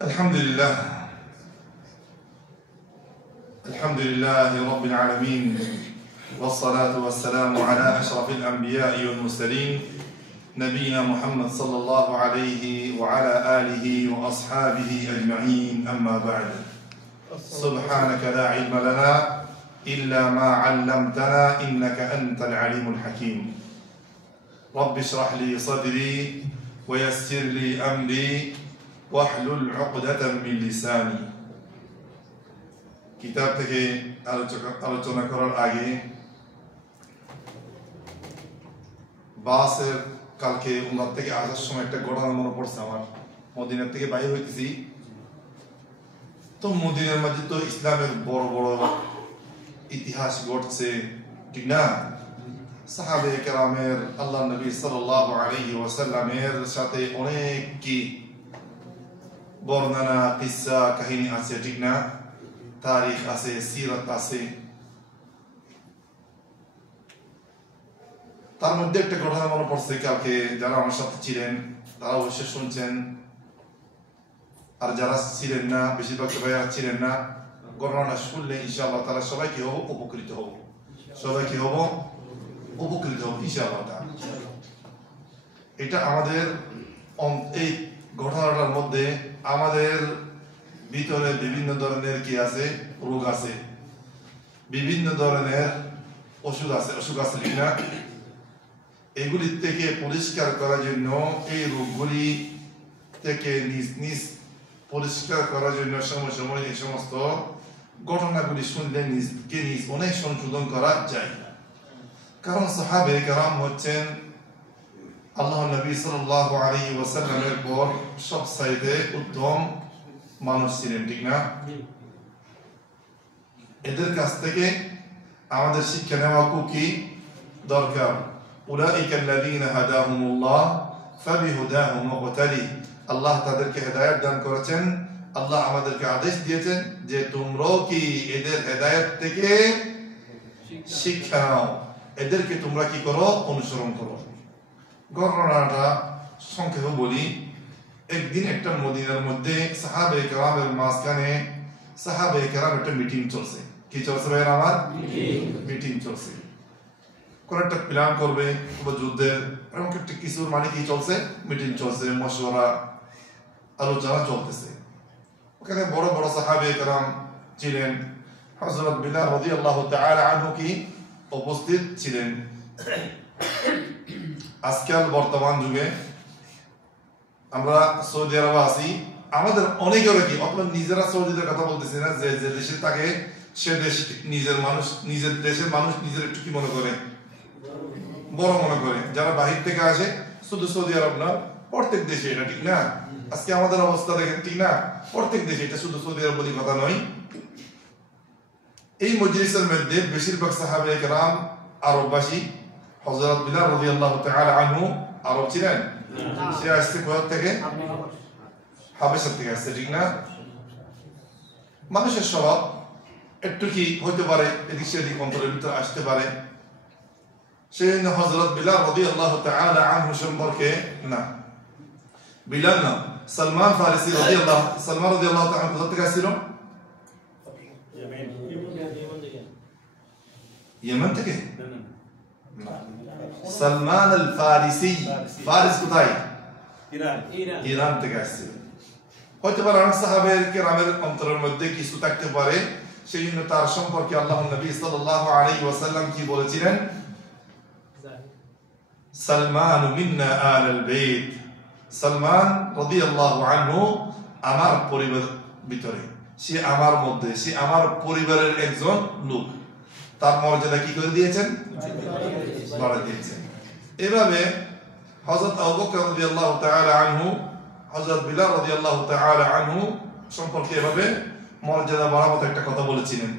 الحمد لله رب العالمين والصلاة والسلام على أشرف الأنبياء والمرسلين نبينا محمد صلى الله عليه وعلى آله وأصحابه أجمعين أما بعد سبحانك لا علم لنا إلا ما علمتنا إنك أنت العليم الحكيم رب اشرح لي صدري ويسر لي أمري واحلل عقدة من لساني কিতাব থেকে আলোচনা করার আগে বাসের কালকে উমরা থেকে আসার সময় একটা ঘটনা মনে পড়ছে আমার। মদিনা থেকে বাইরে হইতেছি, তো মদিনার মাঝে তো ইসলামের বড় বড় ইতিহাস ঘটছে, ঠিক না? সাহাবে কেরামের, আল্লাহ নবী সাল্লাল্লাহু আলাইহি ওয়াসাল্লামের সাথে অনেক কি বর্ণনা, কিসসা, কাহিনী আছে, ঠিক না? তারিখ আছে, সিরাত আছে। তার মধ্যে একটা ঘটনা মনে পড়ছে কালকে, যারা আমার সাথে ছিলেন তারা অবশ্যই শুনছেন, আর যারা ছিলেন না, বেশিরভাগ সবাই ছিলেন না, ঘটনাটা শুনলে ইনশাআল্লাহ তারা সবাই কি হবো? উপকৃত হবো। সবাই কি হবো? উপকৃত হবো ইনশাআল্লাহ। এটা আমাদের এই ঘটনাটার মধ্যে আমাদের ভিতরে বিভিন্ন ধরনের কি আছে? রোগ আছে, বিভিন্ন ধরনের অসুখ আছে, ঠিক না? এগুলি থেকে পরিষ্কার করার জন্য, এই রোগগুলি থেকে নিজ পরিষ্কার করার জন্য সময় সময় এই সমস্ত ঘটনাগুলি শুনলে নিজকে নিজ অনেক সংশোধন করা যায়। কারণ সাহাবে কেরাম হচ্ছেন আল্লাহ নবী সাল্লাল্লাহু আলাইহি ওয়াসাল্লামের পর সবচাইতে উত্তম মানুষ ছিলেন, ঠিক না? এদের কাছ থেকে আমাদের শিক্ষা নেওয়া কি দরকার? উলাইকা আল্লাযীনা হাদাহুমুল্লাহ ফাবিহুদাহুম মুক্তাদি। আল্লাহ তাদেরকে হেদায়েত দান করেছেন, আল্লাহ আমাদেরকে আদেশ দিয়েছেন যে তোমরাও কি এদের হেদায়েত থেকে শিক্ষা নাও, এদেরকে তোমরা কি করো? অনুসরণ করো। ঘটনাটা সংক্ষেপে বলি। একদিন একটা মদিনার মধ্যে সাহাবে কেরামের মাঝখানে সাহাবে কেরাম একটা মিটিং চলছে। কি চলছে ভাই আমার? মিটিং চলছে। কোন একটা প্ল্যান করবে যুদ্ধের, এরকম একটা কিছুর মানে কি চলছে? মিটিং চলছে, মশওয়ারা, আলোচনা চলতেছে। ওখানে বড় বড় সাহাবে কেরাম ছিলেন। হযরত বিলাল রাদিয়াল্লাহু তাআলা আনহু কি উপস্থিত ছিলেন। আজকাল বর্তমান যুগে আমরা সৌদি আরবে আছি, আমাদের অনেকের কি অথবা নিজেরা সৌদিদের কথা বলতেছি না, যে যে দেশে থাকে সে দেশ নিজের মানুষ, নিজের দেশের মানুষ নিজের একটু কি মনে করে? বড় মনে করে। যারা বাহির থেকে আসে, শুধু সৌদি আরব না, প্রত্যেক দেশে এটা, ঠিক না? আজকে আমাদের অবস্থা দেখেন, ঠিক না? প্রত্যেক দেশে, এটা শুধু সৌদি আরব বলে কথা নয়। এই মজলিসের মধ্যে বেশিরভাগ সাহাবে কেরাম আরববাসী। হযরত বিলাল রাদিয়াল্লাহু তাআলা আনহু আরব ছিলেন। সে আসছে কোথা থেকে? হাবেশা থেকে আসছে, ঠিক না? মানুষের স্বভাব একটু কি হতে পারে, এদিক সেদিক অন্তরের ভিতরে আসতে পারে। সেই হযরত বিলাল রাদিয়াল্লাহু তাআলা আনহু সম্পর্কে না, বিলাল না, সালমান ফারিসি রাদিয়াল্লাহু তাআলা কোথা থেকে আসছিল? ইয়েমেন থেকে? সালমান আল ফারিসি। ফারিস কোথায়? ইরান থেকে আসছে। হয়তো পারে অনেক সাহাবে কেরামের অন্তরের মধ্যে কিছু থাকতে পারে, সেই জন্য তার সম্পর্কে আল্লাহ নবী সাল্লাল্লাহু আলাইহি ওয়াসাল্লাম কি বলেছিলেন? সালমান মিন্না আলাল বাইত। সালমান রাদিয়াল্লাহু আনহু আমার পরিবার ভিতরে, সে আমার মধ্যে, সে আমার পরিবারের একজন লোক। তার মর্যাদা কি করে দিয়েছেন? বাড়িয়ে দিয়েছেন। এভাবে হযরত আবু বকর রাদিয়াল্লাহু তাআলা আনহু হযরত বিলাল রাদিয়াল্লাহু তাআলা আনহু সম্পর্কে এভাবে মর্যাদা বাড়ার মতো একটা কথা বলেছিলেন।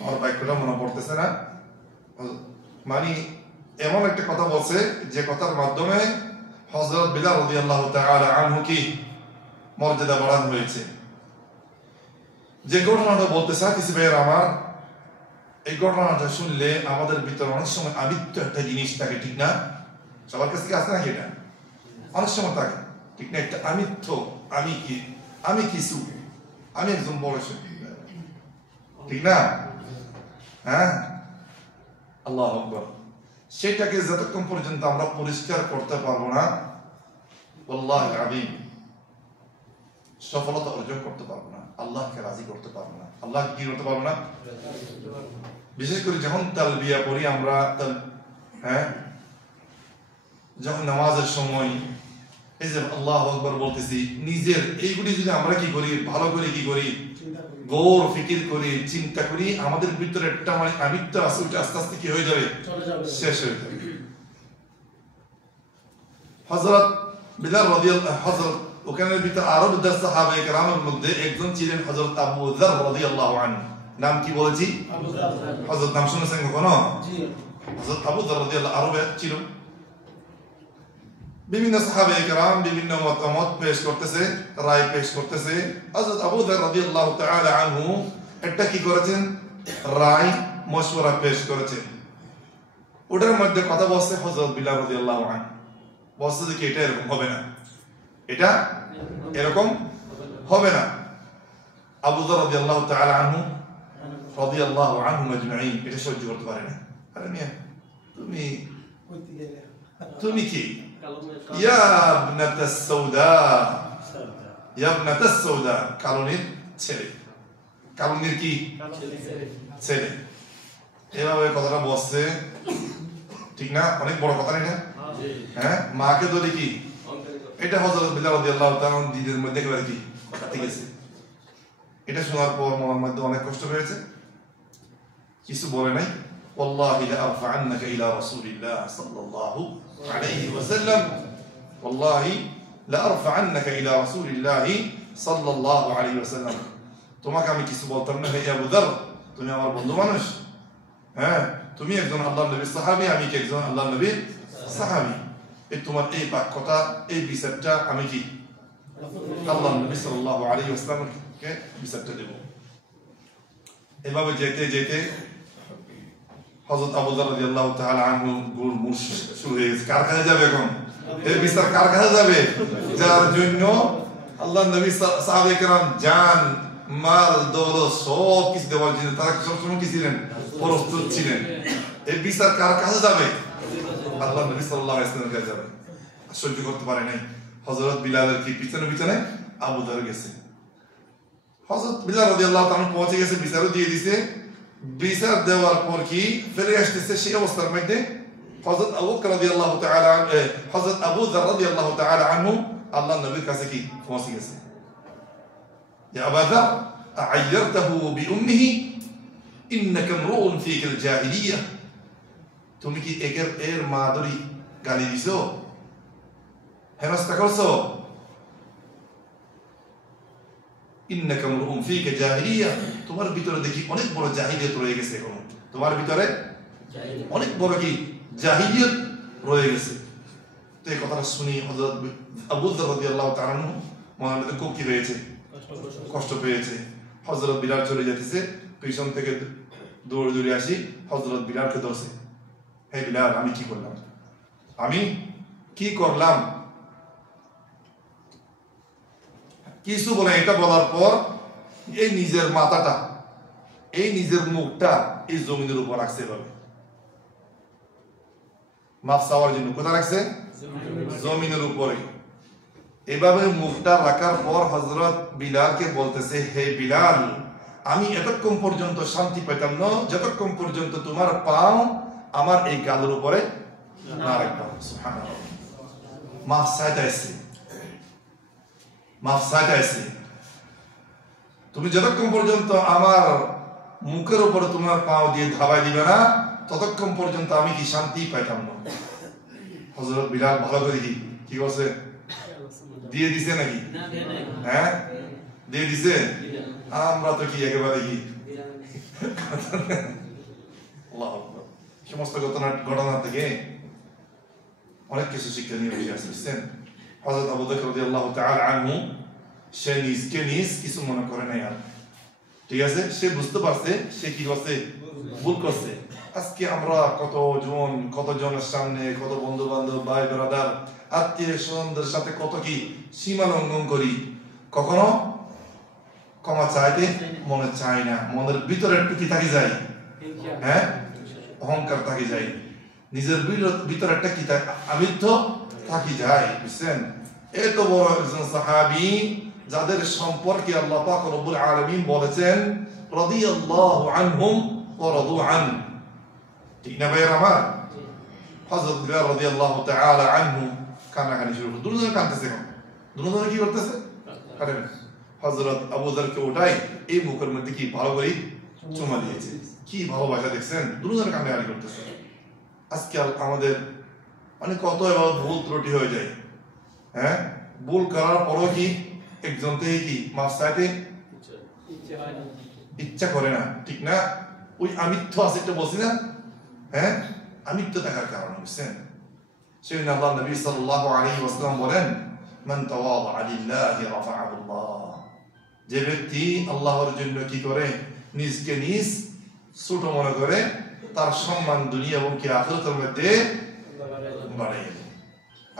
আমার বাক্যটা মনে পড়তেছে না, মানে এমন একটা কথা বলছে যে কথার মাধ্যমে হযরত বিলাল রাদিয়াল্লাহু তাআলা আনহু কি মর্যাদা বাড়ানো হয়েছে। যে ঘটনাটা বলতে চাইছি ভাইয়ের আমার, এই ঘটনাটা শুনলে আমাদের ভিতরে অনেক সময় আবিত্য একটা জিনিস থাকে, ঠিক না? সবার কাছ থেকে আসে নাকি? এটা অনেক সময় থাকে। ঠিক না? একটা আমিত্ব, আমি কি, আমি কিছু, আমি একজন বড়, ঠিক না? হ্যাঁ, আল্লাহ আকবার। সেটাকে যতক্ষণ পর্যন্ত আমরা পরিষ্কার করতে পারবো না, আল্লাহ আযীম, সফলতা অর্জন করতে পারবো না, আল্লাহকে রাজি করতে পারবো না। আল্লাহ কি করতে পারবো না? বিশেষ করে যখন তালবিয়া পড়ি আমরা, হ্যাঁ, যখন নামাজের সময় এই যে আল্লাহু আকবার বলতেছি, নিজের এইগুলি যদি আমরা কি করি, ভালো করে কি করি, গৌর ফিকির করি, চিন্তা করি, আমাদের ভিতরে একটা মানে আমিত্ব আছে, ওটা আস্তে আস্তে কি হয়ে যাবে, শেষ হয়ে যাবে। হযরত বিলাল রাদিয়াল্লাহু, হযরত ওখানের ভিতরে আরো সাহাবায়ে কেরামের মধ্যে একজন ছিলেন হযরত আবু যর রাদিয়াল্লাহু আনহু। নাম কি বলেছি? আবু যর। হযরত নাম শুনেছেন কখনো? জি। হযরত আবু যর রাদিয়াল্লাহু আরবে ছিল। বিভিন্ন সাহাবায়ে কেরাম বিভিন্ন মতামত পেশ করতেছে, রায় পেশ করতেছে। হযরত আবু যর রাদিয়াল্লাহু তাআলা আনহু একটা কি করেছেন, রায় মশওয়ারা পেশ করেছেন। ওটার মধ্যে কথা বলছে হযরত বিলাল রাদিয়াল্লাহু আনহু, বলছে যে এটা এরকম হবে না, এটা এরকম হবে না। আবু যর রাদিয়াল্লাহু তাআলা আনহু রাদিয়াল্লাহু আনহুম আজমাইন এটা সহ্য করতে পারে না। আরে মিয়া, তুমি কি, ইয়া ইবনাতাস সাউদা, ইয়া ইবনাতাস সাউদা, কালুনির ছেলে, কালুনির কি ছেলে, এভাবে কথাটা বলছে, ঠিক না? অনেক বড় কথা না? হ্যাঁ, মাকে ধরে কি, এটা হযরত বিলাল রাদিয়াল্লাহু তাআলা দিনের মধ্যে একেবারে কি কাটতে গেছে। এটা শোনার পর মনের মধ্যে অনেক কষ্ট হয়েছে, কিছু বলে নাই। ওয়াল্লাহি লা আরফা'আন্নাকা ইলা রাসূলিল্লাহ সাল্লাল্লাহু আলাইহি ওয়াসাল্লাম, ওয়াল্লাহি লা আরফা'আন্নাকা ইলা রাসূলিল্লাহ সাল্লাল্লাহু আলাইহি ওয়াসাল্লাম, তোমাকে আমি কিছু বলতাম না হে আবু যর, তুমি আমার বন্ধু মানুষ, হ্যাঁ, তুমি একজন আল্লাহর নবীর সাহাবী, আমি কি একজন আল্লাহর নবীর সাহাবী, এই তোমার এই বাক্যটা, এই বিচারটা আমি কি আল্লাহর নবী সাল্লাল্লাহু আলাইহি ওয়াসাল্লামকে বিচারটা দেব। এভাবে যেতে যেতে হযরত আবু যর রাদিয়াল্লাহু তাআলা আনহু গুল মুশ শুরু হয়ে গেছে। কার কাছে যাবে এখন? এই বিচার কার কাছে যাবে? যার জন্য আল্লাহর নবী সাহাবায়ে কেরাম জান, মাল, দৌলত সব কিছু দেওয়ার জন্য তারা সবসময় কি ছিলেন? প্রস্তুত ছিলেন। এই বিচার কার কাছে যাবে? আল্লাহর নবী সাল্লাল্লাহু আলাইহি ওয়াসাল্লামের কাছে যাবে। সহ্য করতে পারে নাই। হযরত বিলালের কি পিছনে পিছনে আবু যর গেছে। হযরত বিলাল রাদিয়াল্লাহু তাআলা পৌঁছে গেছে, বিচারও দিয়ে দিয়েছে। বিচার দেওয়ার পর কি ফিরে আসতেছে সেই অবস্থার মধ্যে হযরত আবু বকর রাদিয়াল্লাহু তাআলা, হযরত আবু যর রাদিয়াল্লাহু তাআলা আনহু আল্লাহর নবীর কাছে কি পৌঁছে গেছে। ইয়া আবু যর আ'আয়্যারতাহু বিউম্মিহি ইন্নাকা ইমরুউন ফীকাল জাহিলিয়াহ, তুমি কি এর মা ধরি গালি দিছো, হেনস্থা করছো? ইন্নাকা ইমরুউন ফীকা জাহিলিয়াহ, তোমার ভিতরে দেখি অনেক বড় জাহিলিয়ত রয়ে গেছে, এখন তোমার ভিতরে অনেক বড় কি জাহিলিয়ত রয়ে গেছে। তো এই কথাটা শুনি হযরত আবু যর রাদিয়াল্লাহু তাআলা আনহু মনের মধ্যে খুব কি হয়েছে, কষ্ট পেয়েছে। হযরত বিলাল চলে যেতেছে, পিছন থেকে দৌড়ে দৌড়ে আসি হযরত বিলালকে ধরছে, হে বিলাল, আমি কি করলাম, আমি কি করলাম? কিছু বলে। এটা বলার পর এই নিজের মাথাটা, এই নিজের মুখটা এই জমিনের উপর রাখছে, এভাবে মাপ চাওয়ার জন্য। কোথায় রাখছে? জমিনের উপরে। এভাবে মুখটা রাখার পর হযরত বিলালকে বলতেছে, হে বিলাল, আমি এতক্ষণ পর্যন্ত শান্তি পেতাম না যতক্ষণ পর্যন্ত তোমার পাও আমার এই গালের উপরে না রাখতাম। সুবহানাল্লাহ, মাফ চাইতেছি, মাফ চাইতেছি। তুমি যতক্ষণ পর্যন্ত আমার মুখের উপরে তোমার পাও দিয়ে ধাবাই দিবে না ততক্ষণ পর্যন্ত আমি কি শান্তি পাইতাম না। হযরত বিলাল ভালো করে কি করছে? দিয়ে দিছে নাকি? হ্যাঁ, দিয়ে দিছে। আমরা তো কি একেবারে কি আল্লাহু আকবার। সমস্ত ঘটনা থেকে অনেক কিছু শিক্ষা নিয়ে বসে আসছেন। হযরত আবু বকর রাদিয়াল্লাহু তাআলা আনহু সে নিজকে নিজ কিছু মনে করে নাই, আর ঠিক আছে, সে বুঝতে পারছে সে কি করছে, ভুল করছে। আজকে আমরা কতজনের সামনে, কত বন্ধু বান্ধব, ভাই ব্রাদার, আত্মীয় স্বজনদের সাথে কত কি সীমা লঙ্ঘন করি, কখনো ক্ষমা চাইতে মনে চাই না, মনের ভিতরে একটু কি থাকি যায়, হ্যাঁ অহংকার থাকি যায়, নিজের ভিতরে একটা কি আমিত্ব থাকি যায়, বুঝছেন? এত বড় একজন সাহাবী যাদের সম্পর্কে আল্লাহ পাক রব্বুল আলামিন বলেছেন রাদিয়াল্লাহু আনহুম ওয়া রাদু আন, ঠিক না ভাইরা আমার? হযরত বিলাল রাদিয়াল্লাহু তাআলা আনহু কান্নাকাটি শুরু করলেন, দুজনে কাঁদতেছে, দুজনে কি করতেছে, কাঁদেন। হযরত আবু যারকে ওঠাই এই মুখের মধ্যে কি ভালো করে চুমা দিয়েছে, কি ভালোবাসা দেখছেন, দুজনে কান্নাকাটি করতেছে। আজকে আমাদের মানে কত এবার ভুল ত্রুটি হয়ে যায়, হ্যাঁ ভুল করার পরও কি একজন থেকে কি মাফ চাইতে ইচ্ছা করে না, ঠিক না? ওই আমিত্ব আছে একটা বলছি না, হ্যাঁ আমিত্ব থাকার কারণে, বুঝছেন? সেদিন আল্লাহ নবী সাল্লাল্লাহু আলাইহি ওয়াসাল্লাম বলেন মান তাওয়াদা লিল্লাহি রাফা'াহু আল্লাহ, যে ব্যক্তি আল্লাহর জন্য কি করে নিজকে নিজ ছোট মনে করে তার সম্মান দুনিয়া এবং কি আখিরাতের মধ্যে বাড়িয়ে দেয়।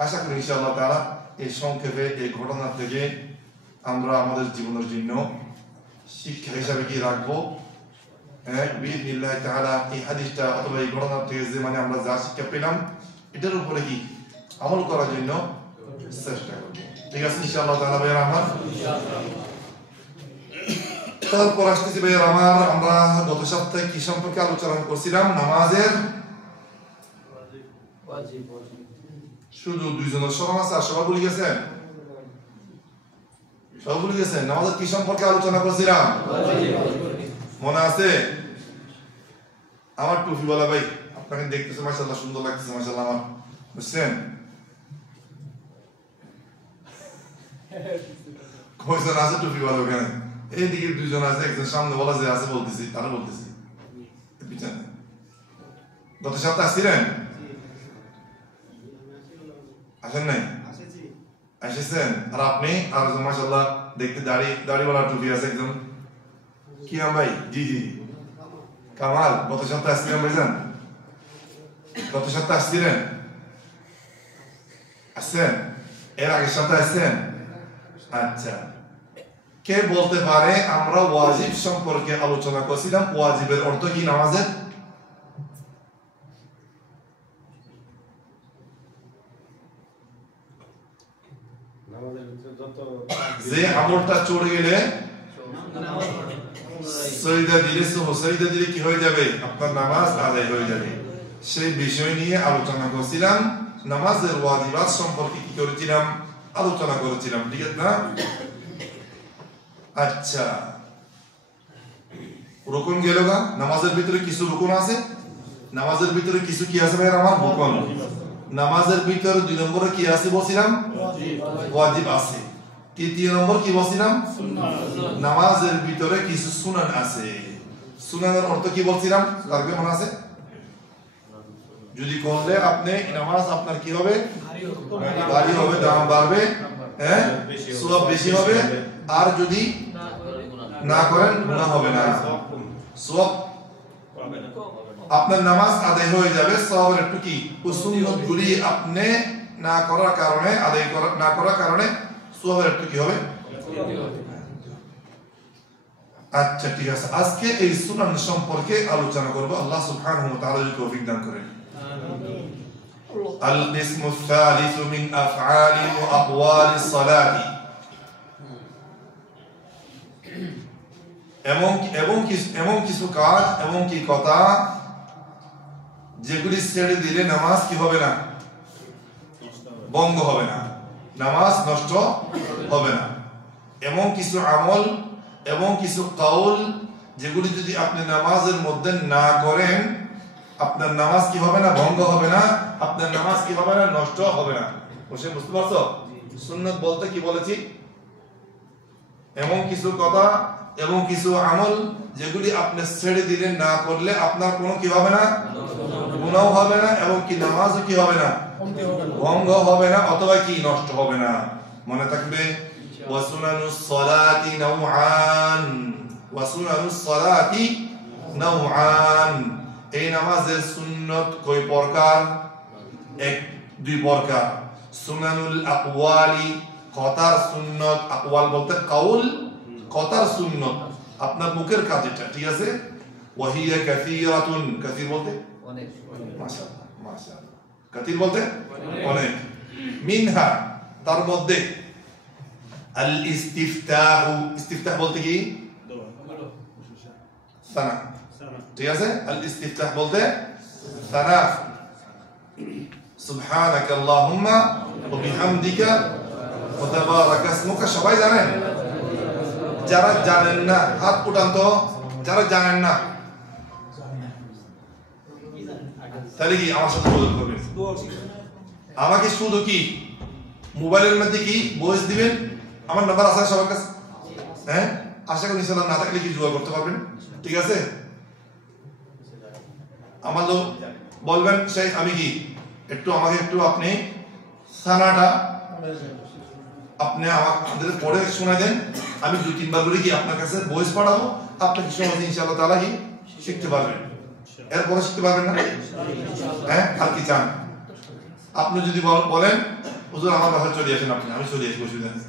আশা করি ইনশাআল্লাহ তাআলা এই সংক্ষেপে এই ঘটনা থেকে আমরা আমাদের জীবনের জন্য শিক্ষা হিসাবে কি রাখবো, হ্যাঁ বিইذنিল্লাহি তাআলা এই হাদিসটা অথবা এই ঘটনা থেকে যে মানে আমরা যা শিক্ষা পেলাম এটার উপরে কি আমল করার জন্য চেষ্টা করব, ঠিক আছে ইনশাআল্লাহ তাআলা ভাইরা আমার। তারপর আসতেছি ভাইরা আমার, আমরা গত সপ্তাহে কি সম্পর্কে আলোচনা করছিলাম? নামাজের শুধু দুইজনের স্মরণ আছে, আর সবাই ভুলে গেছেন? সবাই ভুলে গেছেন? নামাজের কি সম্পর্কে আলোচনা করছিলাম মনে আছে? আমার টুপিওয়ালা ভাই আপনাকে দেখতেছে মাশাআল্লাহ, সুন্দর লাগতেছে মাশাআল্লাহ আমার, বুঝছেন? কয়জন আছে টুপিওয়ালা ওখানে? এইদিকে দুইজন আছে, একজন সামনে বলা যে আছে বলতেছি, তারা বলতেছি পিছনে। গত সপ্তাহে আসছিলেন? আসেন নাই? এসেছেন? আর আপনি আর মাশাআল্লাহ দেখতে দাড়িওয়ালা টুপি আছে একজন, কি নাম ভাই? জি জি কামাল। গত সপ্তাহে আসছিলেন ভাইজান? গত সপ্তাহে আসছিলেন? আসছেন? এর আগের সপ্তাহে আসছেন? আচ্ছা, কে বলতে পারে আমরা ওয়াজিব সম্পর্কে আলোচনা করছিলাম, ওয়াজিবের অর্থ কি নামাজের? যে আমলটা চলে গেলে সজদা দিলে কি হয়ে যাবে? আপনার নামাজ আদায় হয়ে যাবে। সেই বিষয় নিয়ে আলোচনা করছিলাম, নামাজের ওয়াজিবাত সম্পর্কে কি করেছিলাম? আলোচনা করেছিলাম, ঠিক আছে না? আচ্ছা, রুকুন গেল গা। নামাজের ভিতরে কিছু রুকুন আছে, নামাজের ভিতরে কিছু কি আছে ভাইরা আমার? রুকুন। নামাজের ভিতরে 2 নম্বরে কি আছে বলছিলাম? ওয়াজিব আছে। 3 নম্বর কি বলছিলাম? নামাজের ভিতরে কিছু সুনান আছে। সুনানের অর্থ কি বলছিলাম? কার কি মনে আছে? যদি করলে আপনি নামাজ আপনার কি হবে? ভারী হবে, দাম বাড়বে, হ্যাঁ সওয়াব বেশি হবে। আর যদি না করেন গুনাহ হবে না, সওয়াব আপনার নামাজ আদায় হয়ে যাবে। সওয়াবের একটু কি সুন্নতগুলি আপনি না করার কারণে না করার কারণে সওয়াবের একটু কি হবে? আচ্ছা ঠিক আছে, আজকে এই সুনান সম্পর্কে আলোচনা করব। আল্লাহ সুবহানাহু ওয়া তাআলা যদি তৌফিক দান করেন। القسم الثالث من أفعال وأقوال الصلاة, এমন কিছু কাজ এবং কি কথা যেগুলি ছেড়ে দিলে নামাজ কি হবে না? ভঙ্গ হবে না, নামাজ নষ্ট হবে না। এমন কিছু আমল এবং কিছু কাউল যেগুলি যদি আপনি নামাজের মধ্যে না করেন আপনার নামাজ কি হবে না? ভঙ্গ হবে না, আপনার নামাজ কি হবে না? নষ্ট হবে না। বুঝতে পারছো? সুন্নাত বলতে কি বলেছি? এমন কিছু কথা এবং কিছু আমল যেগুলি আপনি ছেড়ে দিলেন, না করলে আপনার কোনো কি হবে না? গুনাহ হবে না, এবং কি নামাজও কি হবে না? ভঙ্গ হবে না, অথবা কি নষ্ট হবে না। মনে থাকবে ওয়াসুনানুস সালাতি নাওআন, ওয়াসুনানুস সালাতি নাওআন। এই নামাজের সুন্নত কয় প্রকার? 2 প্রকার। সুনানুল আকওয়ালি কথার সুন্নত, আকওয়াল বলতে কাউল, কথার সুন্নত আপনার মুখের কাজ এটা, ঠিক আছে? ওয়াহিয়া কাসীরাতুন, কাসীর বলতে অনেক, মাশাআল্লাহ মাশাআল্লাহ, কাসীর বলতে অনেক। মিনহা তার মধ্যে আল ইস্তিফতাহু, ইস্তিফতাহ বলতে কি সানা, ঠিক আছে? আল ইস্তিফতাহ বলতে সানা। সুবহানাকা আল্লাহুম্মা ওয়া বিহামদিকা ওয়া তাবারাকা ইসমুকা, সবাই জানেন? যারা জানেন না হাত উঠান তো, যারা জানেন না তাহলে কি আমার সাথে বলতে করবেন? আমাকে শুধু কি মোবাইলের মধ্যে কি ভয়েস দিবেন? আমার নাম্বার আছে সবার কাছে, হ্যাঁ? আশা করি ইনশাআল্লাহ না থাকলে কি জোগাড় করতে পারবেন, ঠিক আছে? আমার লোক বলবেন শেখ আমি কি একটু আমাকে একটু আপনি সানাটা আপনি আমাদের পড়ে শোনা দেন, আমি 2-3 বার করে কি আপনার কাছে ভয়েস পাঠাবো, আপনি কি সহজে ইনশাআল্লাহ তাআলা কি শিখতে পারবেন। এরপরে শিখতে পারবেন না, হ্যাঁ? আর কি চান? আপনি যদি বলেন হুজুর আমার বাসায় চলে আসেন, আপনি আমি চলে আসবো, অসুবিধা নেই,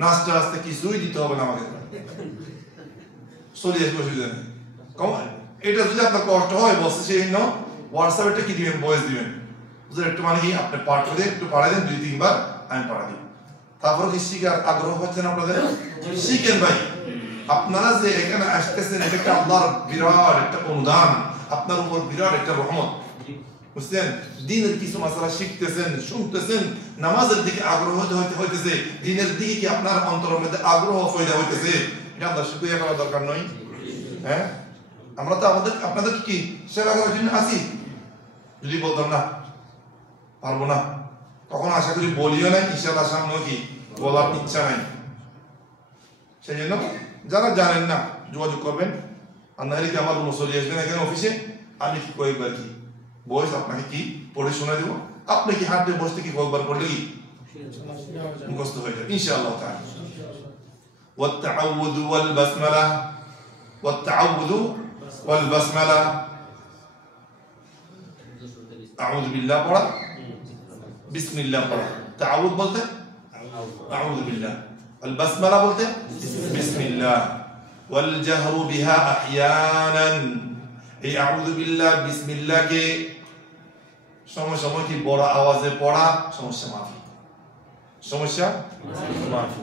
নাচতে নাচতে কিছুই দিতে হবে না আমাকে, চলে আসবো, অসুবিধা নেই। এটা যদি আপনার কষ্ট হয় বসে সেই জন্য হোয়াটসঅ্যাপে কি দিবেন, ভয়েস দিবেন, হুজুর একটু মানে কি আপনি পাঠ করে একটু পাঠাই দেন, 2-3 বার আমি পাঠা দিই। তারপরে কি শিখার আগ্রহ হচ্ছে না আপনাদের? শিখেন ভাই। আপনারা যে এখানে আসতেছেন এটা একটা আল্লাহর বিরাট একটা অনুদান, আপনার উপর বিরাট একটা রহমত, বুঝছেন? দ্বীনের কিছু মাসালা শিখতেছেন, শুনতেছেন, নামাজের দিকে আগ্রহ হইতেছে, দ্বীনের দিকে কি আপনার অন্তরের মধ্যে আগ্রহ পয়দা হইতেছে, এটা আমরা শুকরিয়া করা দরকার নয়? হ্যাঁ, আমরা তো আপনাদের কি সেবা করার জন্য আছি। যদি বলতাম না পারবো না, তখন আশা করি বলিও নাই, ইনশাআল্লাহ সামনেও কি বলার ইচ্ছা নাই। সেই জন্য যারা জানেন না যোগাযোগ করবেন, আর নাহলে কি আমার রুমে চলে আসবেন এখানে অফিসে, আমি কি কয়েকবার কি বয়স আপনাকে কি পড়ে শোনা দেবো, আপনি কি হাঁটতে বসতে কি কয়েকবার পড়লে কি মুখস্থ হয়ে যাবে ইনশাআল্লাহ তাআলা। والتعوذ والبسملة، والتعوذ والبسملة، أعوذ بالله পড়া, বিসমিল্লাহ পড়া। তাআউযু বলতে আউযু বিল্লাহ, আল বাসমালা বলতে বিসমিল্লাহ, ওয়াল জাহরু বিহা আহইয়ানান, এই আউযু বিল্লাহ বিসমিল্লাহ কে সময় সময় কি বড় আওয়াজে পড়া সমস্যা মাফি, সমস্যা মাফি,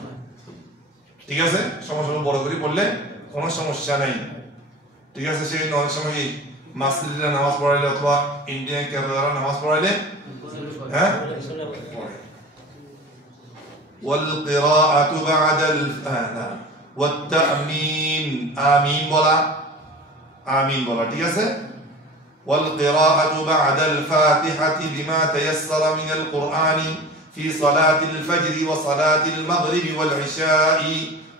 ঠিক আছে? সময় সময় বড় করে পড়লে কোনো সমস্যা নেই, ঠিক আছে? সেই অনেক সময় কি মাসজিদে নামাজ পড়াইলে অথবা ইন্ডিয়ান কেরালার নামাজ পড়াইলে, হ্যাঁ, والقراءة بعد والتأمين، آمين বলা, آمين বলা, ঠিক আছে? والقراءة بعد الفاتحة بما تيسر من القرآن في صلاة الفجر وصلاة المغرب والعشاء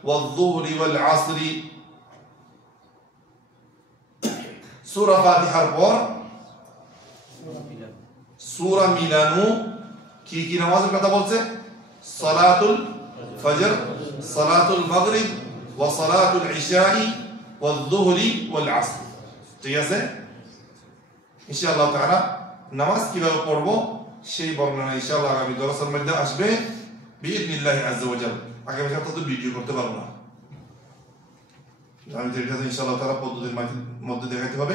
والظهر والعصر। সূরা ফাতিহার পর সূরা মিলানু কি কি নামাজের কথা বলছে? সালাতুল ফজর, সালাতুল মাগরিব ওয়া সালাতুল ইশাই ওয়াল যুহরি ওয়াল আসর, ঠিক আছে? ইনশাআল্লাহ তাআলা নামাজ কিভাবে পড়বো সেই বর্ণনা ইনশাআল্লাহ আগামী দরসের মধ্যে আসবে বিইذنিল্লাহি আযজা ওয়া জাল। আগামী সপ্তাহে তো ভিডিও করতে পারবো না, আমি তো এটা ইনশাআল্লাহ তাআলা পদ্ধতির মধ্যে দেখাতে হবে।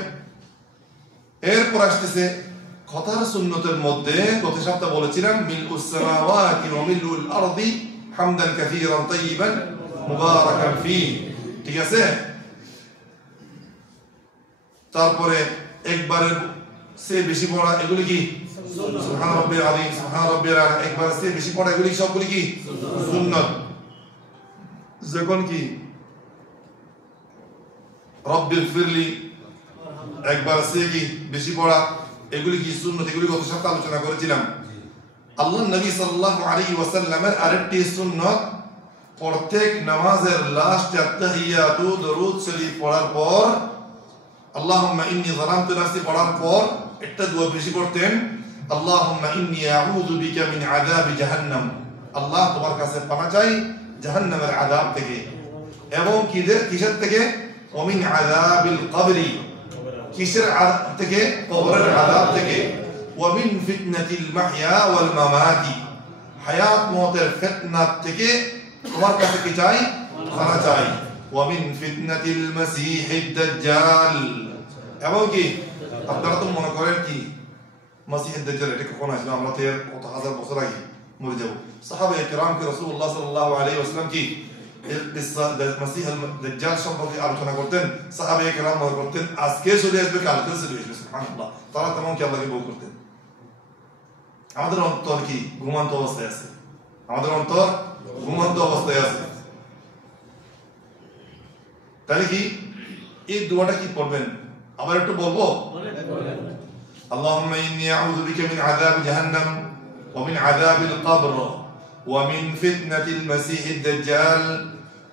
এরপর আসতেছে কথার সুন্নতের মধ্যে গত সপ্তাহে বলেছিলাম মিলউস সামাওয়াতি ওয়া মিলউল আরদি হামদান কাসীরান তাইয়িবান মুবারাকান ফি, ঠিক আছে? তারপরে একবারের সে বেশি পড়া এগুলি কি সুবহান রাব্বিল আযীম, সুবহান রাব্বিল আ'লা, একবারের সে বেশি পড়া এগুলি সবগুলি কি সুন্নাত। যখন কি রব্বিল ফিরলি একবার সে কি বেশি পড়া এগুলি কি সুন্নাত, এগুলি গত সপ্তাহে আলোচনা করেছিলাম। আল্লাহর নবী সাল্লাল্লাহু আলাইহি ওয়াসাল্লামের আরেকটি সুন্নাত প্রত্যেক নামাজের লাস্ট আত-তাহিয়াতু দরুদ শরীফ পড়ার পর আল্লাহুম্মা ইন্নী যালামতু নাফসি পড়ার পর একটা দোয়া বেশি করতেন, আল্লাহুম্মা ইন্নী আউযু বিকা মিন আযাবি জাহান্নাম, আল্লাহ তোমার কাছে পানাহ চাই জাহান্নামের আযাব থেকে, এবং কিসের থেকে? ওয়া মিন আযাবিল কবরি, কিসের আযাব থেকে? কবরের আযাব থেকে, ওয়া মিন ফিতনাতিল মাহইয়া ওয়াল মামাতি, হায়াত মওতের ফিতনা থেকে তোমার কাছে কি চাই? পানা চাই। ওয়া মিন ফিতনাতিল মাসিহিদ দাজ্জাল, এবং কি আপনারা তো মনে করেন কি মাসিহিদ দাজ্জাল এটা কখন আসবে? আমরা তো এর কত হাজার বছর আগে মরে যাব। সাহাবায়ে কেরাম কে রাসূলুল্লাহ সাল্লাল্লাহু আলাইহি ওয়াসাল্লাম কি মাসিহ দাজ্জাল সম্পর্কে আলোচনা করতেন, সাহাবায়ে কেরাম মনে করতেন আজকে চলে আসবে, কালকে চলে আসবে। সুবহানাল্লাহ, তারা তেমন কি আল্লাহকে বউ করতেন। আমাদের অন্তর কি ঘুমন্ত অবস্থায় আছে? আমাদের অন্তর ঘুমন্ত অবস্থায় আছে। তাহলে কি এই দোয়াটা কি পড়বেন? আবার একটু বলবো, আল্লাহুম্মা ইন্নী আউযু বিকা মিন আযাব জাহান্নাম ওয়া মিন আযাবিল কবর ওয়া মিন ফিতনাতিল মাসিহিদ দাজ্জাল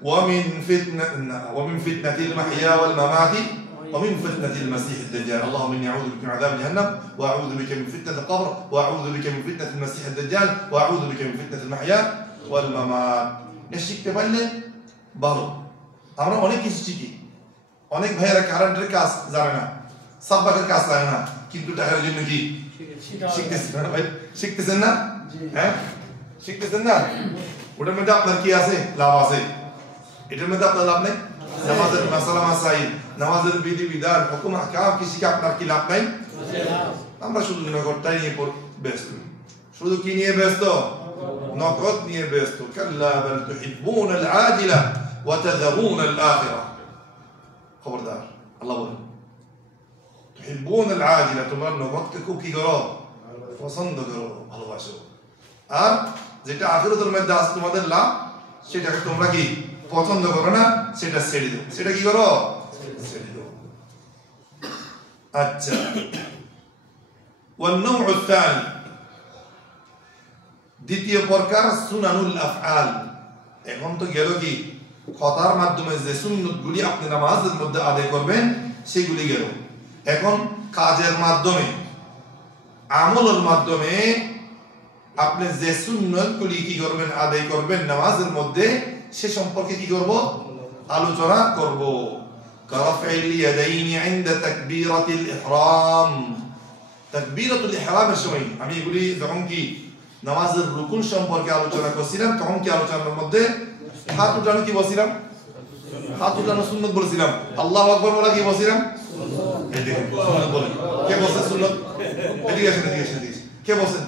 ওয়া মিন ফিতনাতিল মাহইয়া ওয়াল মামাতি ومن فتنة المسيح الدجال. اللهم إني أعوذ بك من عذاب جهنم وأعوذ بك من فتنة القبر وأعوذ بك من فتنة المسيح الدجال وأعوذ بك من فتنة المحيا والممات. শিখতে পারলে ভালো। আমরা অনেক কিছু শিখি, অনেক ভাইয়েরা কারেন্টের কাজ জানে না, সাব্বাকের কাজ জানে না, কিন্তু টাকার জন্য কি শিখতেছেন না ভাই? শিখতেছেন না? হ্যাঁ শিখতেছেন না? ওটার মধ্যে আপনার কি আছে? লাভ আছে। এটার মধ্যে আপনার লাভ নেই? নামাজের মাসালা মাসাইল, নামাজের বিধি বিধান, হুকুম আহকাম কি শিখে আপনার কি লাভ নাই? আমরা শুধু নগদটাই নিয়ে ব্যস্ত। শুধু কি নিয়ে ব্যস্ত? নগদ নিয়ে ব্যস্ত। কাল্লা বাল তুহিব্বুনা আল আজিলা ওয়া তাযারুনা আল আখিরা। খবরদার, আল্লাহ বলেন তুহিব্বুনা আল আজিলা, তোমরা নগদকে খুব কি করো? পছন্দ করো, ভালোবাসো। আর যেটা আখিরাতের মধ্যে আছে তোমাদের লাভ, সেটাকে তোমরা কি পছন্দ করো না, সেটা ছেড়ে দাও। সেটা কি করো? ছেড়ে দাও। আচ্ছা, والنوع الثاني, দ্বিতীয় প্রকার সুনানুল আফআল। এখন তো গেল কি কথার মাধ্যমে যে সুন্নতগুলি আপনি নামাজের মধ্যে আদায় করবেন সেগুলি গেল। এখন কাজের মাধ্যমে, আমলের মাধ্যমে আপনি যে সুন্নতগুলি কি করবেন? আদায় করবেন নামাজের মধ্যে, সে সম্পর্কে কি করব? আলোচনা করব। কারাফিল ইয়াদাইনি ইনদা তাকবীরাতিল ইহরাম। তাকবীরাতুল ইহরামের সময় আমি এগুলি যখন কি নামাজের রুকুন সম্পর্কে আলোচনা করছিলাম, তখন কি আলোচনার মধ্যে হাত উঠানো কি বলছিলাম? হাত উঠানো সুন্নত বলছিলাম। আল্লাহু আকবার বলা কি বলছিলাম? এই দেখেন সুন্নত বলেন। কে বলছে সুন্নত? এদিকে আসেন, এদিকে আসেন, এদিকে। কে বলছেন?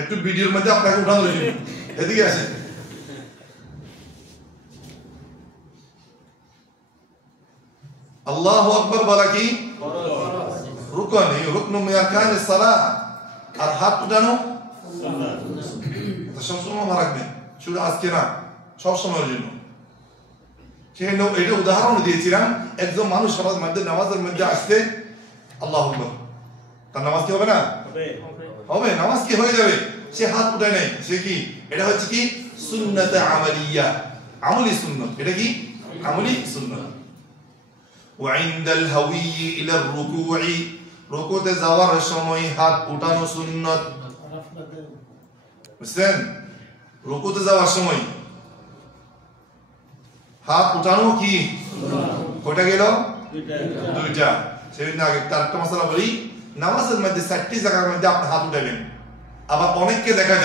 একটু ভিডিওর মধ্যে আপনাকে উঠানো রয়েছে, এদিকে আসেন। আল্লাহু আকবার বলা কি রুকন, এই রুকন মিন আরকানিস সালাহ। আর হাত উঠানো সুন্নাত। সবসময় মনে রাখবেন, শুধু আজকে না, সব সময়ের জন্য। সেখানে এটা উদাহরণ দিয়েছিলাম, একজন মানুষ নামাজের মধ্যে আসতে আল্লাহু আকবার, তার নামাজ কি হবে না? হবে। নামাজ কি হয়ে যাবে? সে হাত উঠায় নাই, সে কি এটা হচ্ছে কি সুন্নাত আমালিয়া, আমলি সুন্নাত। এটা কি আমলি সুন্নাত। ওয়া ইনদাল হাওয়ি ইলা রুকুই, রুকুতে যাওয়ার সময় হাত উঠানো সুন্নাত। বুঝছেন? রুকুতে যাওয়ার সময় হাত উঠানো কি কয়টা গেল? দুইটা। সেদিন আগে তারটা মশলা বলি, নামাজের মধ্যে 4টি জায়গার মধ্যে আপনি হাত উঠাবেন। আবার অনেককে দেখা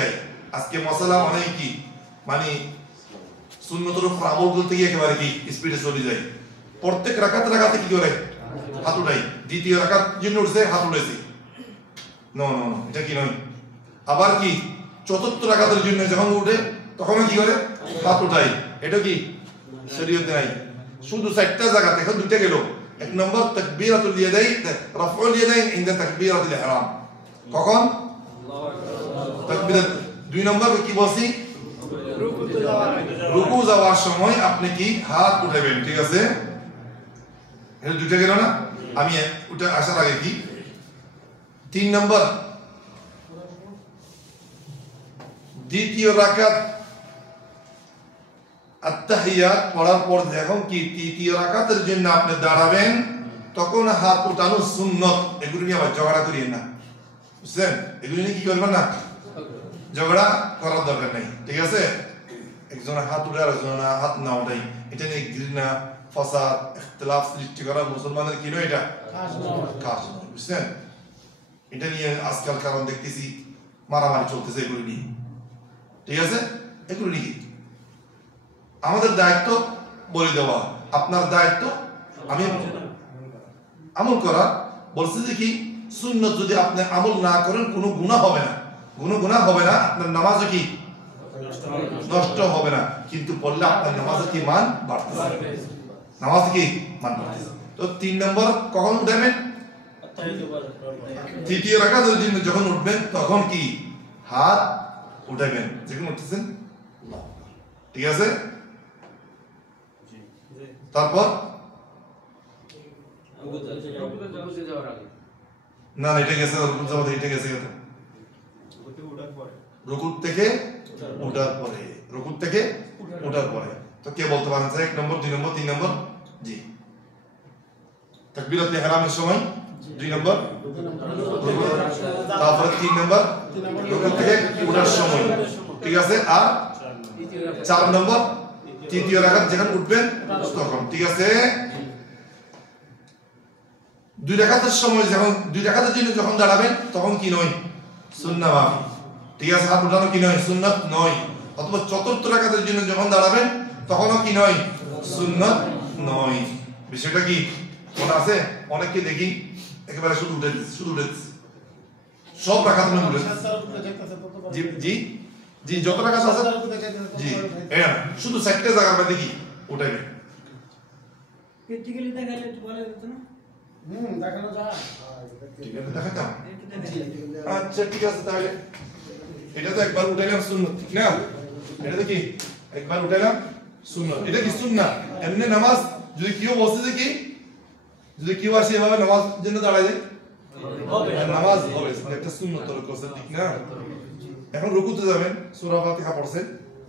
যায় আজকে মশলা অনেক কি মানে সুন্নতের উপর আমল করতে গিয়ে একেবারে কি স্পিডে চলে যায়। প্রত্যেক রাকাতে কি করে? হাত উঠাই। দ্বিতীয় রাকাত জন্য উঠছে, হাত উঠেছে। নো, এটা কি নয়। আবার কি চতুর্থ রাকাতের জন্য যখন উঠে তখন কি করে? হাত উঠাই। এটা কি শরীয়তে নাই। শুধু 4টা জায়গাতে, এখন 2টা গেল। এক নম্বর তাকবীরাতুল ইয়াদাইন, রাফউল ইয়াদাইন ইনদা তাকবীরাতুল ইহরাম। কখন? তাকবীরাত। 2 নম্বর কি বলছি? রুকু যাওয়ার সময় আপনি কি হাত উঠাবেন। ঠিক আছে, এটা 2টা গেল না? আমি ওটা আসার আগে কি 3 নম্বর দ্বিতীয় রাকাত আত্তাহিয়াত পড়ার পর যখন কি তৃতীয় রাকাতের জন্য আপনি দাঁড়াবেন, তখন হাত উঠানো সুন্নত। এগুলো নিয়ে আবার ঝগড়া করিয়েন না, বুঝছেন? এগুলো নিয়ে কি করবেন না, ঝগড়া করার দরকার নেই। ঠিক আছে, একজন হাত উঠে আর একজন হাত না উঠাই, এটা নিয়ে ঘৃণা, ফাসাদ, ইখতিলাফ সৃষ্টি করা মুসলমানের কি নয়, এটা কাজ নয়, বুঝছেন? এটা নিয়ে আজকাল কারণ দেখতেছি মারামারি চলতেছে এগুলো নিয়ে, ঠিক আছে? এগুলো নিয়ে আমাদের দায়িত্ব বলে দেওয়া, আপনার দায়িত্ব আমি আমল করা। বলছে যে কি সুন্নত যদি আপনি আমল না করেন কোনো গুনাহ হবে না, কোনো গুনাহ হবে না, আপনার নামাজও কি নষ্ট হবে না, কিন্তু পড়লে আপনার নামাজের কি মান বাড়তেছে, নামাজ কি মান বাড়তেছে। তো 3 নম্বর কখন উঠাবেন? তৃতীয় রাকাতের জন্য যখন উঠবেন তখন কি হাত উঠাবেন, যখন উঠতেছেন, ঠিক আছে? তারপর না এটা গেছে, এটা গেছে রুকু থেকে ওঠার পরে, রুকু থেকে ওঠার পরে। তো কে বলতে পারেন 1 নম্বর 2 নম্বর 3 নম্বর? জি, তাকবীরাতুল ইহরামের সময় 2 নম্বর, তারপরে 3 নম্বর রুকু থেকে ওঠার সময়, ঠিক আছে? আর 4 নম্বর তৃতীয় রাকাত যখন উঠবেন তখন, ঠিক আছে? 2 রাকাতের সময় যখন 2 রাকাতের জন্য যখন দাঁড়াবেন তখন কি নয় সুন্নাহ মাফি, ঠিক আছে? হাত উঠানো কি নয় সুন্নাত নয়। অথবা চতুর্থ রাকাতের জন্য যখন দাঁড়াবেন তখনও কি নয় সুন্নাত নয়। বিষয়টা কি মনে আছে? অনেককে দেখি একেবারে শুধু উঠে দিচ্ছে, শুধু উঠে দিচ্ছে, সব রাকাত মধ্যে উঠে জি জি জি যত রাকাত আছে জি হ্যাঁ শুধু 4টে জায়গার মধ্যে কি উঠাইবে। প্র্যাকটিক্যালি দেখালে একটু ভালো হতো না? দেখানো যায়, ঠিক আছে দেখাতাম। আচ্ছা ঠিক আছে, তাহলে এটা তো একবার উঠাইলাম সুন্নাত, ঠিক না? এটা কি একবার উঠাইলাম সুন্নাত, এটা কি সুন্নাত। এমনি নামাজ যদি কেউ বসে যে কি যদি কেউ আসে এভাবে নামাজ জন্য দাঁড়ায় যায় নামাজ হবে, একটা সুন্নাত তরক করছে, ঠিক না? এখন রুকুতে যাবেন, সূরা ফাতিহা পড়ছেন,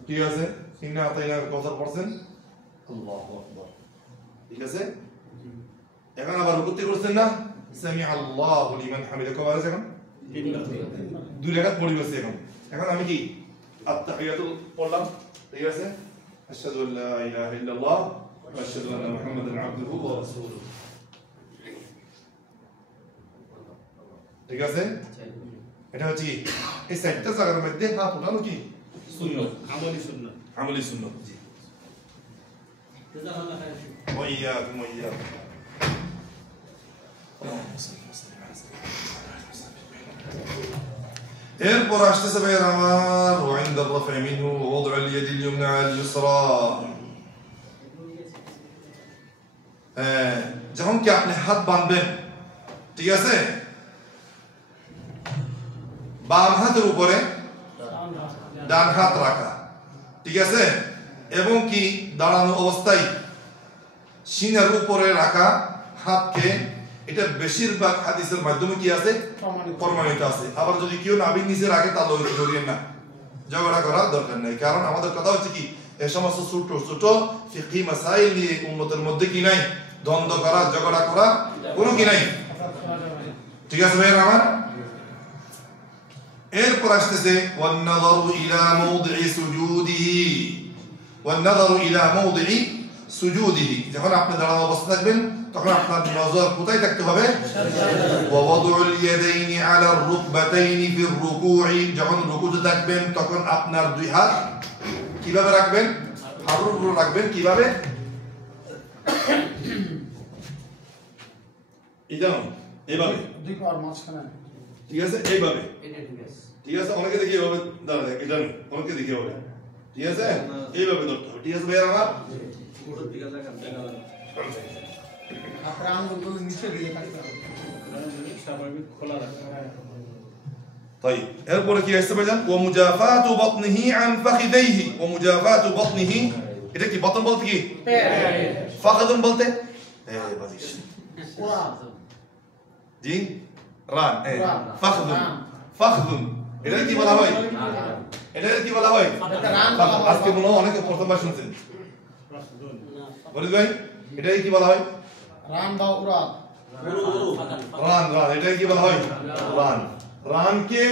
ঠিক আছে? ইন্না আতাইনাল কাউসার পড়ছেন, আল্লাহু আকবার, ঠিক আছে? এখন আবার রুকুতে করছেন না, সামি আল্লাহু লিমান হামিদা কবার আছে এখন 2 রাকাত পড়ি গেছে। এখন আমি কি আত-তাহিয়াতু পড়লাম, ঠিক আছে? আশহাদু আল্লা ইলাহা ইল্লাল্লাহ ওয়া আশহাদু আন্না মুহাম্মাদান আবদুহু ওয়া রাসূলুহু, ঠিক আছে? এটা হচ্ছে কি এই 4টা জায়গার মধ্যে হাত উঠানো কি সুন্নাত, আমলি সুন্নাত, আমলি সুন্নাত। জি জাযাকাল্লাহু খাইর। ওয়া ইয়াকুম ওয়া ইয়াকুম। এরপর আসতেছে ভাইয়ের আমার وعند الرفع منه ووضع اليد اليمنى على اليسرى। যখন কি আপনি হাত বাঁধবেন, ঠিক আছে? বাম হাতের উপরে ডান হাত রাখা, ঠিক আছে? এবং কি দাঁড়ানো অবস্থায় সিনার উপরে রাখা হাতকে, এটা বেশিরভাগ হাদিসের মাধ্যমে কি আছে প্রমাণিত আছে। আবার যদি কেউ নাভির নিচে রাখে তাহলে ধরিয়ে না, ঝগড়া করার দরকার নেই। কারণ আমাদের কথা হচ্ছে কি এই সমস্ত ছোট ছোট ফিকহি মাসাইল নিয়ে উম্মতের মধ্যে কি নাই দ্বন্দ্ব করা, ঝগড়া করা কোনো কি নাই, ঠিক আছে ভাইরা আমার? এরপর আসতেছে ওয়ান-নাযারু ইলা মাওদি'i সুজুদিহি, ওয়ান-নাযারু ইলা মাওদি'i সুজুদিহি। যখন আপনি দাঁড়ানো অবস্থায় থাকবেন তখন আপনার নজর কোথায় থাকতে হবে? ওয়া ওয়াদু'ল ইয়াদাইনি আলা আর-রুকবাতাইনি ফির রুকু'i। যখন রুকুতে থাকবেন তখন আপনার 2 হাত কিভাবে রাখবেন? হাঁটুর উপর রাখবেন। কিভাবে? এইভাবে, 2 পা মাঝখানে, ঠিক আছে? এইভাবে, এটা ঠিক আছে, ঠিক আছে? অনেকে দেখি এভাবে দাঁড়ায়, এটা না, অনেকে দেখি এভাবে, ঠিক আছে? এইভাবে ধরতে হবে, ঠিক আছে ভাই আমার? পুরো দিকে দেখা আপনার আঙ্গুলগুলো নিচে দিয়ে রাখতে হবে, স্বাভাবিক খোলা রাখতে হবে। طيب এরপরে কি আসছে ভাইজান? ওয়া মুজাফাতু বাতনিহি আন ফাখিদাইহি, ওয়া মুজাফাতু বাতনিহি, এটা কি বাতন বলতে কি ফাখদুন বলতে বাজিশ জি রান ফাখদুন, ফাখদুন এটা কি বলা হয়? এটা কি বলা হয়? আজকে মনে হয় অনেকে প্রথমবার শুনছেন, বলি ভাই এটা কি বলা হয়? রান বা উরাদ, রান, রান এটা কি বলা হয়? রান। রানকে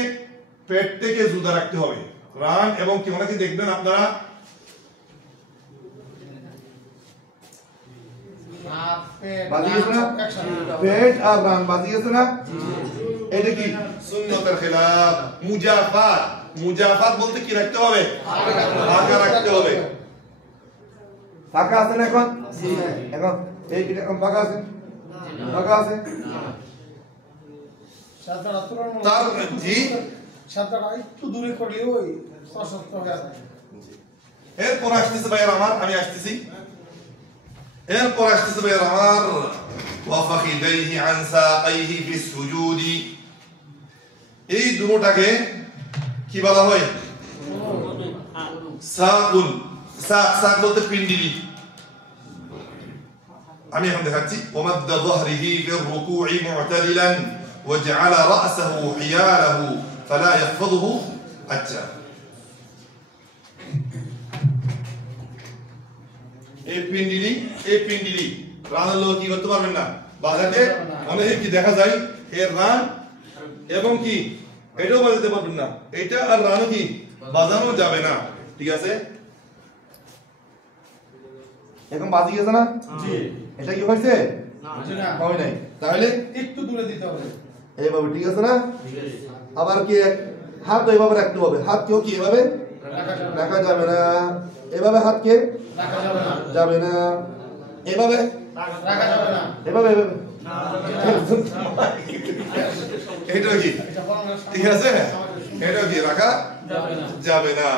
পেট থেকে জুদা রাখতে হবে, রান এবং কি অনেকে দেখবেন আপনারা পেট আর রান বাজিয়েছে না, এটা কি সুন্নতের খেলাফ। মুজাফাত, মুজাফাত বলতে কি রাখতে হবে? ফাঁকা রাখতে হবে। ফাঁকা আছে না এখন? এখন এই এখন ফাঁকা আছে, ফাঁকা আছে। তার জি সাতটা একটু দূরে করলে ওই সশস্ত্র হয়ে যায়। এরপর আসতেছে ভাইয়ের আমার, আমি আসতেছি। এরপর আসতেছে ভাইয়ের আমার ওয়াফাখিদাইহি আন সাকাইহি ফি সুজুদি। এই দুটোটাকে কি বলা হয়? সাকুল। সাক বলতে পিন্ডিলি। আমি এখন দেখাচ্ছি ওমাদ্দা যাহরিহি ফির রুকু'i মু'তাদিলান ওয়াজআলা রা'সাহু হিয়ালাহু ফালা ইয়াহফাযুহু। আচ্ছা, এই পিন্ডিলি রানের লোক কি করতে পারবেন না, বাজাতে অনেক কি দেখা যায় এর রান এবং কি এটাও বাজাতে পারবেন না, এটা আর রানও কি বাজানো যাবে না। ঠিক আছে, এখন বাজি গেছে না? জি। এটা কি হয়েছে? না, হয় নাই। তাহলে একটু দূরে দিতে হবে এইভাবে। ঠিক আছে না? আবার কি হাত এইভাবে রাখতে হবে। হাত কেউ কি এভাবে রাখা যাবে না। এভাবে হাত কে রাখা যাবে না, যাবে না। এভাবে রাখা যাবে না, এভাবে এভাবে এটা কি ঠিক আছে? এটা কি রাখা যাবে না।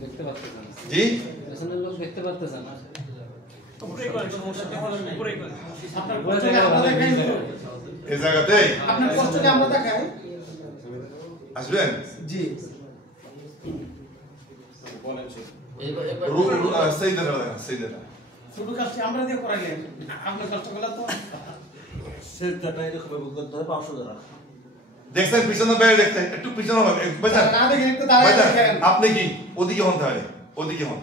দেখতে পাচ্ছেন জি, পেছনের লোক দেখতে পাচ্ছেন না। আপনার কষ্টকে আমরা দেখাই তো, এই জায়গাতে আপনার কষ্টকে আমরা দেখাই। আসবেন। জি, সেইদারা শুধু কাজটি আমরা দিয়ে করাইলেন, আপনার কষ্টগুলো তো সেটাটা এরকম করতে হবে 500 টাকা। দেখছেন পিছনে বাইরে দেখতে একটু পিছনে হবে বুঝছেন না দেখেন একটু দাঁড়ায় দেখেন। আপনি কি ওদিকে হন? তাহলে ওদিকে হন।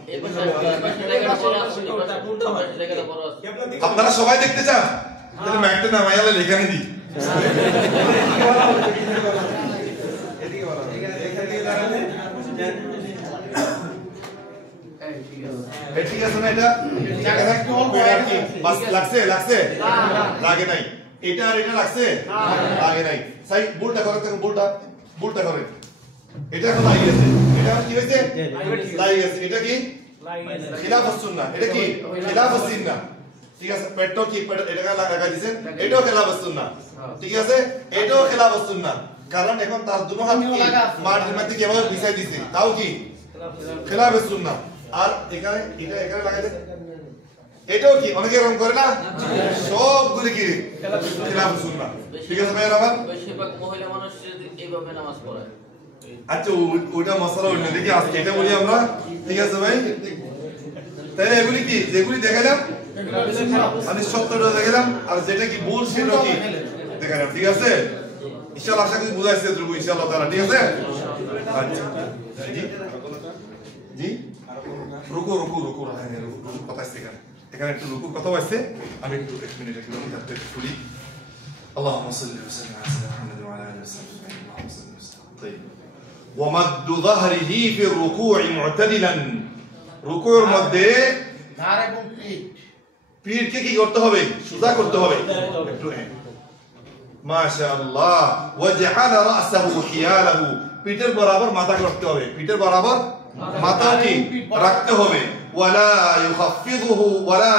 আপনারা সবাই দেখতে চান? তাহলে ম্যাকটা নামাইলে লেখানি দিই। ঠিক আছে না? এটা বাস লাগছে লাগছে লাগে নাই। এটা আর এটা লাগছে লাগে নাই। সাই বুলটা করে, দেখো বুলটা বুলটা করে। এটা এখন লাগে গেছে। এটা কি হয়েছে? লাগে গেছে। এটা কি খিলাফ সুন্নাহ। এটা কি খিলাফ সুন্নাহ। ঠিক আছে, পেটটো কি এটা লাগা দিবেন। এটাও খিলাফ সুন্নাহ। ঠিক আছে, এটাও খিলাফ সুন্নাহ। কারণ এখন তার দুটো হাত কি মাটির মধ্যে কিভাবে বিছাই দিছে, তাও কি খিলাফ সুন্নাহ। আর এখানে এটা এখানে লাগাই দেন। এটাও কি অনেকে এরকম করে না? সবগুলি কি খিলাফ সুন্নাহ। ঠিক আছে ভাইরা আমার? বেশিরভাগ মহিলা মানুষ এইভাবে নামাজ পড়ে। আচ্ছা, ওইটা মশলা অন্য দেখি আজকে এটা বলি আমরা। ঠিক আছে ভাই, তাহলে এগুলি কি যেগুলি দেখালাম আমি সত্যটা দেখালাম, আর যেটা কি ভুল সেটা কি দেখালাম। ঠিক আছে, ইনশাআল্লাহ আশা করি বুঝাইছে এতটুকু ইনশাআল্লাহ তাআলা। ঠিক আছে, আচ্ছা জি জি রুকু রুকু রুকু রুকু কথা আছে এখানে একটু রুকুর কথা আছে। আমি একটু এক মিনিট একটু খুলি। اللهم صل وسلم على سيدنا محمد وعلى اله وصحبه اجمعين. اللهم صل وسلم. طيب, ومد ظهره في الركوع معتدلا। রুকুর মধ্যে ঘাড় এবং পিঠ, পিঠকে কি করতে হবে? সোজা করতে হবে একটু। মাশাআল্লাহ। ওয়াজআলা রা'সাহু হিয়ালাহু। পিঠের বরাবর মাথা করতে হবে। পিঠের বরাবর মাথা কি রাখতে হবে। ওয়ালা ইউখাফিযুহু ওয়ালা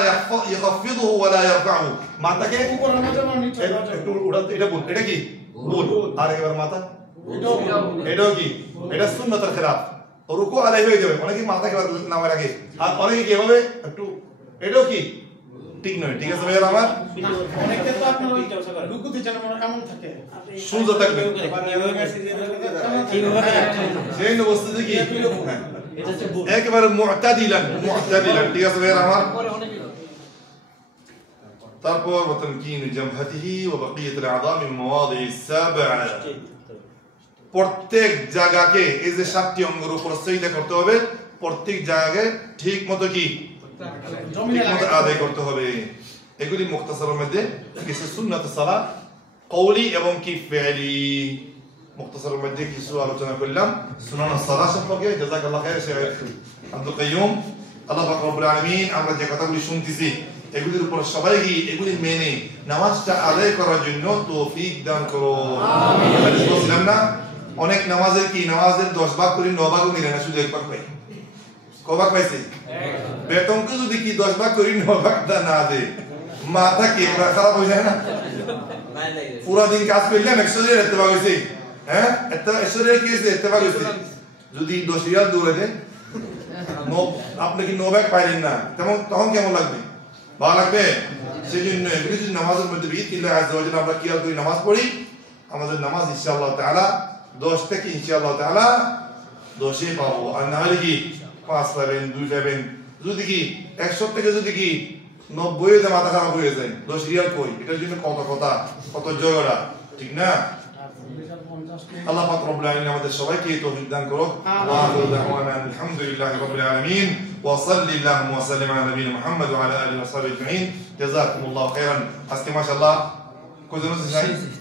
ইউখাফিযুহু ওয়ালা ইয়ারফা'হু। মাথাকে উপরের মাঝে না নিচে একটু উঠাতে। এটা কোন? এটা কি বুল। আর একবার মাথা এটাও এটাও কি এটা সুন্নাতের খেলাফ। রুকু আলাই হয়ে যাবে। অনেকে মাথাকে নামায় রাখে, আর অনেকে কি এভাবে একটু। এটাও কি ঠিক নয়। ঠিক আছে ভাইয়া আমার? অনেকে তো আপনার ওই রুকুতে যেন এমন থাকে, সোজা থাকবে। সেই অবস্থাতে কি একেবারে মুতাদিলান মুতাদিলান। ঠিক আছে ভাইয়া আমার? তারপর ওয়াতামকিন জামহাতিহি ওয়া বাকিয়াতুল আ'যা মিন মাওয়াদি'is সাব'a। প্রত্যেক জায়গাকে এই যে 7টি অঙ্গের উপর সিজদা করতে হবে, প্রত্যেক জায়গাকে ঠিক মতো কি ঠিক মতো আদায় করতে হবে। এগুলি মুখতাসারের মধ্যে কিছু সুন্নাত সালাত কওলি এবং কি ফি'লি। মুখতাসারের মধ্যে কিছু আলোচনা করলাম সুনান সালাত সম্পর্কে। জাযাকাল্লাহু খাইর শেখ আব্দুল কাইয়ুম। আল্লাহ পাক রব্বুল আলামিন আমরা যে কথাগুলি শুনতেছি এগুলির উপর সবাইকে এগুলি মেনে নামাজটা আদায় করার জন্য তৌফিক দান করো আমিন। বলছিলাম না অনেক নামাজের কি নামাজের 10 ভাগ করে 9 ভাগও নিলে না, শুধু 1 ভাগ পাই। ক ভাগ পাইছে? বেতনকে যদি কি 10 ভাগ করে 9 ভাগটা না দে, মাথা কি খারাপ হয়ে যায় না? পুরো দিন কাজ করলাম 100 রিয়াল এতে ভাগ হয়েছে, হ্যাঁ 100 রিয়াল কি হয়েছে? এতে ভাগ হয়েছে। যদি 10 রিয়াল দৌড়ে দেয় আপনি কি 9 ভাগ পাইলেন না, তখন কেমন লাগবে? ভালো লাগবে? সেই জন্য এগুলি যদি নামাজের মধ্যে বিইذনিল্লাহ আযজা ওয়া জাল্লা আমরা খেয়াল করি নামাজ পড়ি, আমাদের নামাজ ইনশাআল্লাহ তাআলা 10 থেকে ইনশাআল্লাহ তাআলা 10 পাবো। আর না হলে কি 5 পাবেন, 2 পাবেন। যদি কি 100 থেকে যদি কি 90 এ মাথা খারাপ হয়ে যায়, 10 রিয়াল কই, এটার জন্য কত কথা, কত ঝগড়া, ঠিক না? আল্লাহ পাক রব্বুল আলামিন আমাদের সবাইকে তৌফিক দান করুক। ওয়া আখিরু দাওয়ানা আলহামদুলিল্লাহি রাব্বিল আলামিন ওয়া সাল্লাল্লাহু ওয়া সাল্লাম আলা নবিয়িনা মুহাম্মদ ওয়া আলা আলিহি ওয়া সাহবিহি আজমাইন। জাযাকুমুল্লাহু খাইরান। আজকে মাশাআল্লাহ কয়জন আছে?